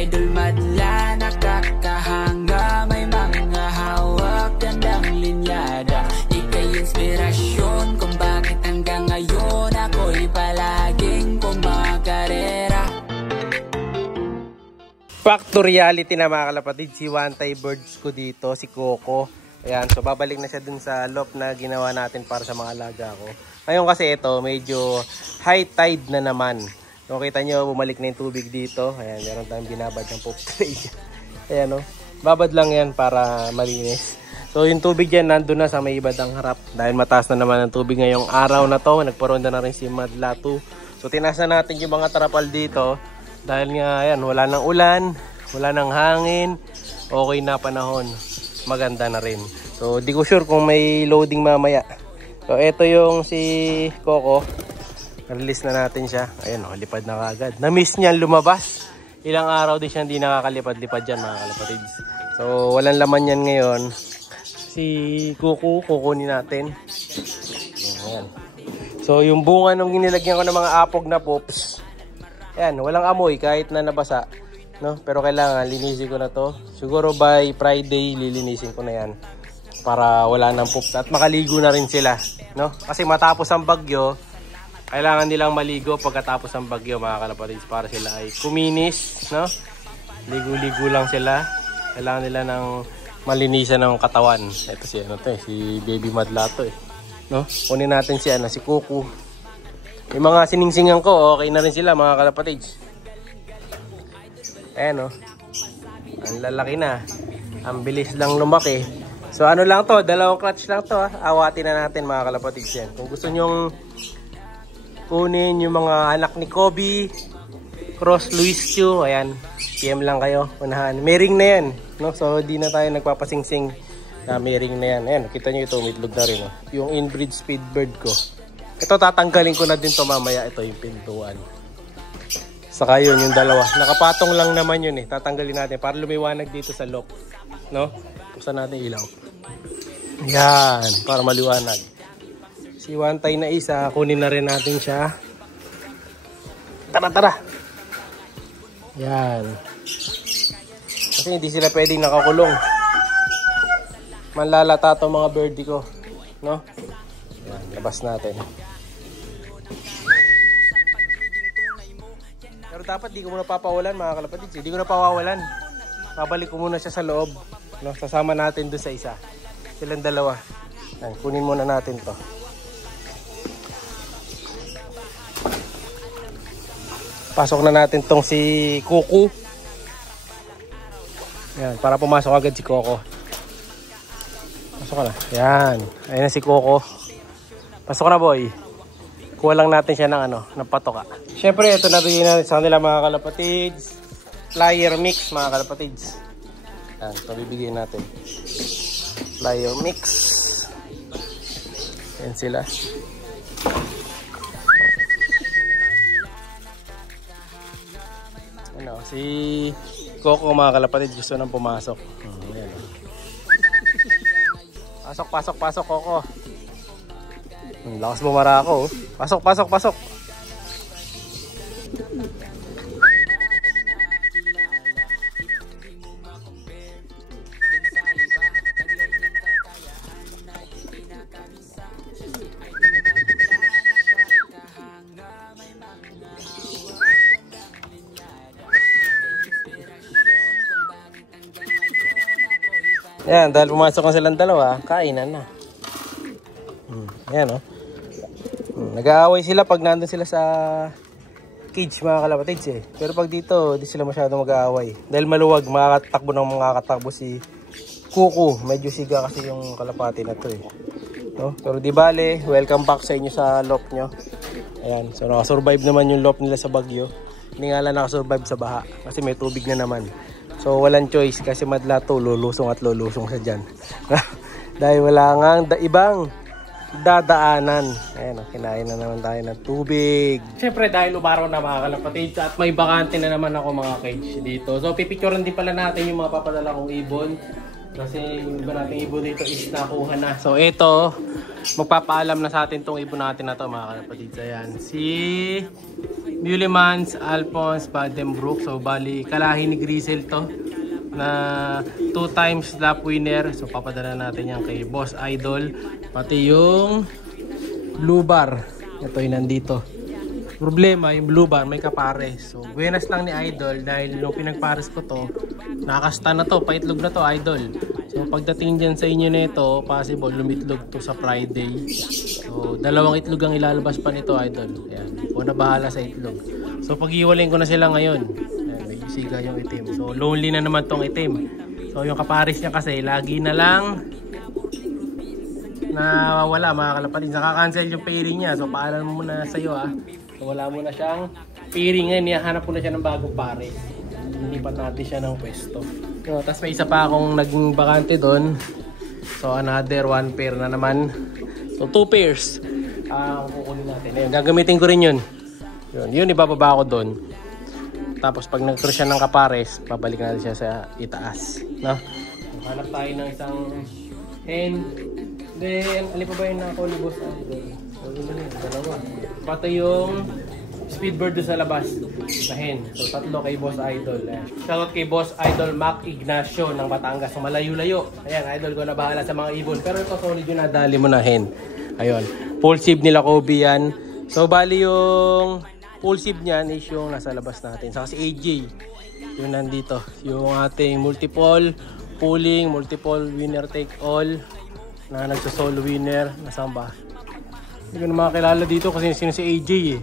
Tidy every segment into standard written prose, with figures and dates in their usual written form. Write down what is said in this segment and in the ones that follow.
Idol madla, nakakahanga, may mga hawak, gandang linyada. Ika'y inspirasyon kung bakit hanggang ngayon ako'y palaging kumakarera. Back to reality na mga kalapatid, si Wantay Birds ko dito, si Coco. Ayan, so babalik na siya dun sa loft na ginawa natin para sa mga alaga ko. Ngayon kasi ito, medyo high tide na naman. So kita nyo, bumalik na yung tubig dito. Ayan, meron tayong binabad ng poop tray. Ayan o, babad lang yan para malinis. So yung tubig yan, nandun na sa may ibad ang harap. Dahil mataas na naman ang tubig ngayong araw na to. Nagparonda na rin si Madla 2. So tinaas na natin yung mga trapal dito. Dahil nga, ayan, wala nang ulan, wala nang hangin. Okay na panahon. Maganda na rin. So di ko sure kung may loading mamaya. So ito yung si Coco. Release na natin siya. Ayun o, lipad na kagad. Na-miss niya lumabas. Ilang araw din siya hindi nakakalipad-lipad dyan mga kalapatids. So walang laman yan ngayon. Si Coco, kukunin natin. Ayan. So yung bunga nung ginilagyan ko ng mga apog na pops. Ayan, walang amoy kahit na nabasa. No? Pero kailangan linisin ko na to. Siguro by Friday lilinisin ko na yan. Para wala nang poop at makaligo na rin sila, no? Kasi matapos ang bagyo, kailangan nilang maligo pagkatapos ng bagyo mga kalapatids para sila ay kuminis, no? Ligo-ligo lang sila. Kailangan nila ng malinisan ng katawan. Ito si ano to, si Baby Madla to no? Kunin natin si ano, si Coco. Yung mga siningsingan ko, okay na rin sila mga kalapatids. Ayan, no? Ang lalaki na. Ang bilis lang lumaki. So ano lang to, dalawang clutch lang to ha. Awatin na natin mga kalapatids yan. Kung gusto nyong kunin yung mga anak ni Kobe, Cross Luis Q, ayan, PM lang kayo, unahan. May ring na yan, no? So di na tayo nagpapasingsing na may ring na yan. Ayan, kita nyo ito, mitlog na rin. Yung inbreed speedbird ko. Ito tatanggalin ko na din to mamaya. Ito yung pintuan. Saka yun, yung dalawa. Nakapatong lang naman yun eh. Tatanggalin natin para lumiwanag dito sa lock, no? Buksan natin ilaw. Yan, para maliwanag. Si Wantay na isa, kunin na rin natin siya. Tara, tara. Yan. Kasi hindi sila pwedeng nakakulong. Manlalata itong mga birdie ko, no? Yan, labas natin. Pero dapat di ko muna papawalan mga kalapatids. Hindi ko na pawawalan. Babalik ko muna siya sa loob. No, sasama natin doon sa isa. Silang dalawa. Yan, kunin muna natin to. Pasok na natin tong si Coco. Yan, para pumasok agad si Coco. Pasok ka na. Yan. Ayun na si Coco. Pasok na boy. Kuha lang natin siya ng ano, ng patoka. Siyempre, ito nabigyan natin sa kanila mga kalapatids. Flyer mix mga kalapatids. Yan, ito bibigyan natin. Flyer mix. Yan sila. Ano, si Coco mga kalapatid gusto nang pumasok. Yan. Pasok, pasok, pasok Coco. Lakas bumara ako. Pasok, pasok, pasok. Yan, dahil pumasok na silang dalawa, kainan na. Ayan o. Nag-aaway sila pag nandun sila sa cage mga kalapatids eh. Pero pag dito, di sila masyadong mag-aaway. Dahil maluwag, makakatakbo ng makakatakbo si Coco. Medyo siga kasi yung kalapati na to eh. No? Pero di bale, welcome back sa inyo sa loft nyo. Ayan, so nakasurvive naman yung loft nila sa bagyo. Hindi nga lang nakasurvive sa baha kasi may tubig na naman. So walang choice kasi Madla to, lulusong at lulusong siya dyan. Dahil wala nga ibang dadaanan. Ayan, kinain na naman tayo ng tubig. Siyempre dahil umaraw na mga kalapatids at may bakante na naman ako mga cage dito. So pipicturean din pala natin yung mga papadala kong ibon. Kasi yung iba nating ibon dito is nakuha na. So ito, magpapaalam na sa atin tong ibon natin na to mga kalapatid. Ayan, si Mulemans Alphonse Badenbroek. So bali, kalahi ni Grisel to na 2 times lap winner. So papadala natin yan kay Boss Idol. Pati yung Blue Bar. Ito yung nandito. Problema, yung Blue Bar may kapares. So buenas lang ni Idol dahil nung pinagpares ko to, nakakasta na to, paitlog na to Idol. So pagdating dyan sa inyo nito, possible lumitlog to sa Friday. So 2 itlog ang ilalabas pa nito Idol. Ayan, o na bahala sa itlog. So pag-iwalayin ko na sila ngayon. Ayan, may siga yung itim. So lonely na naman tong itim. So yung kapares niya kasi lagi na lang na wala mga kalapatid. Nakaka-cancel yung pairing niya. So paalam mo muna sa'yo So wala mo na siyang pairing ngayon. Hanap ko na siya ng bagong pare. Lilipat natin siya ng pwesto. So, tapos may isa pa akong naging bakante doon. So another 1 pair na naman. So 2 pairs ang kukunin natin. Ayun, gagamitin ko rin yun. Yun ibababa ko doon. Tapos pag nag-cross siya ng kapares, babalik natin siya sa itaas. No? Hanap tayo ng isang hen. Then, alin pa ba yung nakakuha ni Boss Idol? Dalawa. Pati yung speedbird doon sa labas na hen. So 3 kay Boss Idol. Shoutout kay Boss Idol Mac Ignacio ng Batangas. So malayo-layo. Ayan, Idol ko na bahala sa mga ibon. Pero ito solid yung nadali mo na hen. Ayun. Full sieve nila Kobe yan. So bali yung full sieve niyan is yung nasa labas natin. Saka si AJ. Yung nandito. Yung ating multiple pooling, multiple winner take all na nagsa-solo winner. Nasaan ba? Hindi ko na makakilala dito kasi sino si AJ eh.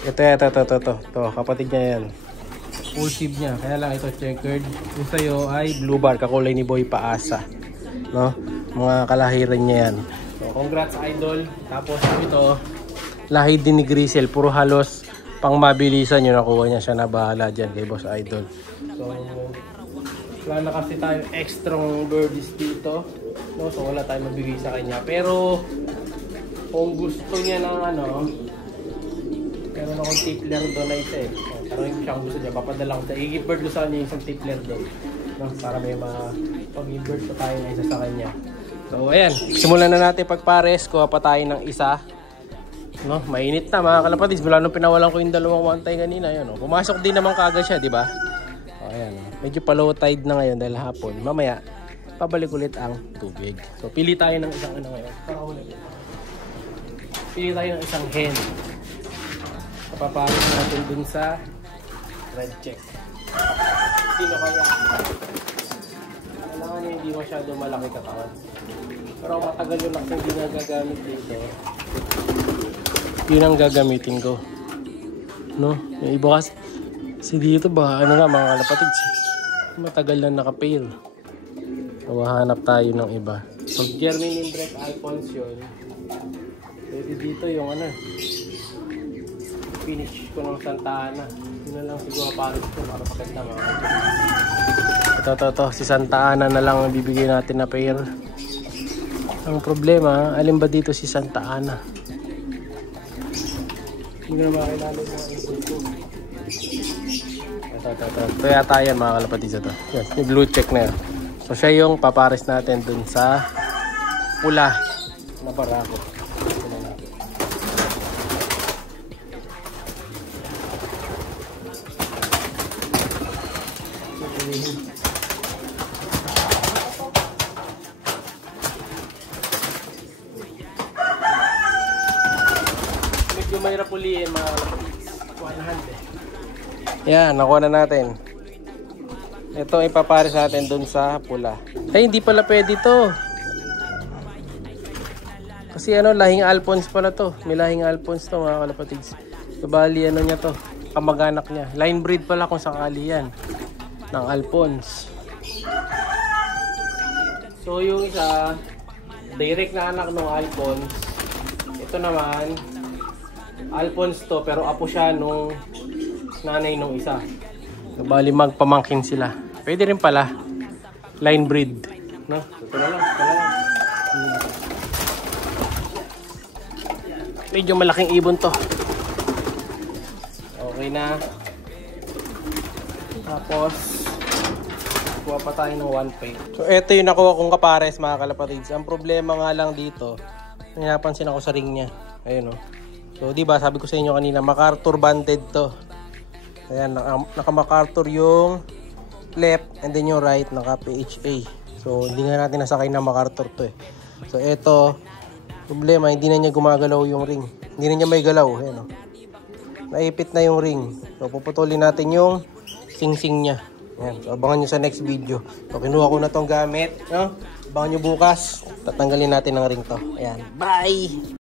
Ito, kapatid niya yan. Full sieve niya, kaya lang ito checkered. Yung sa'yo ay Blue Bar, kakulay ni Boy Paasa. No? Mga kalahiran niya yan. So, congrats Idol. Tapos ito, lahi din ni Grisel. Puro halos pang mabilisan yung nakuha niya. Siya na bahala dyan kay Boss Idol. So, wala na kasi tayo extra birdies dito. No? So, wala tayong mabigay sa kanya. Pero, kung gusto niya ng meron akong tipler doon na isa eh. Parang yung siyang gusto niya, papadala ko sa i-bird ko sa kanya yung isang tipler doon. No? Para may pag-i-bird pa tayo na isa sa kanya. So ayan, simulan na natin pagpares. Kuha pa tayo ng isa. No? Mainit na mga kalapatid. Mula nung pinawalan ko yung 2 wantay kanina. Yun, pumasok din naman kagad siya, di ba? So ayan, medyo pa low tide na ngayon dahil hapon. Mamaya, pabalik ulit ang tubig. So pili tayo ng isang ngayon. Pili tayo ng isang hen. Papapalit natin dun sa red check. Sino kaya? Kailangan niya hindi masyado malaki katawan. Pero matagal yun ako hindi nagagamit dito. Yun ang gagamitin ko. No? Yung iba kasi dito ba, ano nga mga kalapatid, matagal na nakapair. So hanap tayo ng iba. So German Inbred Alphonse yun. Pwede dito yung finish ko ng Santa Ana. Yun na lang siguro pares ko para pakita mga ito. Si Santa Ana na lang ang bibigay natin na pair. Ang problema, alin ba dito si Santa Ana? Hindi ko na makilala yung mga ito. Ito yata yan mga kalapatid ito. Yan, yung blue check na yun. So siya yung papares natin dun sa pula na barako. Medyo mahirap ulihin mga one hand eh. Yan, nakuha na natin. Ito ipapares natin dun sa pula. Ay, hindi pala pwede to. Kasi lahing Alphonse pala to. May lahing Alphonse to mga kalapatids. So bali niya to, kamag-anak niya. Line breed pala kung sakali yan ng Alphonse. So yung isa, direct na anak ng Alphonse. Ito naman, Alphonse to pero apo siya nung nanay nung isa. So, bali magpamangkin sila. Pwede rin pala line breed. No? Ito na lang. Medyo malaking ibon to. Okay na. Tapos kuha pa tayo ng 1.5. So ito yung nakuha kong kapares mga kalapatids. Ang problema nga lang dito, napansin ako sa ring niya. Ayun o. So di ba sabi ko sa inyo kanina, MacArthur banded to. Ayan, naka MacArthur yung left and then yung right naka PHA. So hindi nga natin nasakay na MacArthur to eh. So ito, problema hindi na niya gumagalaw yung ring. Hindi na niya may galaw. Ayan o. Naipit na yung ring. So puputulin natin yung sing-sing niya. Ayan. So abangan nyo sa next video. So kinuha ko na tong gamit. No? Abangan nyo bukas. Tatanggalin natin ang ring to. Ayan. Bye!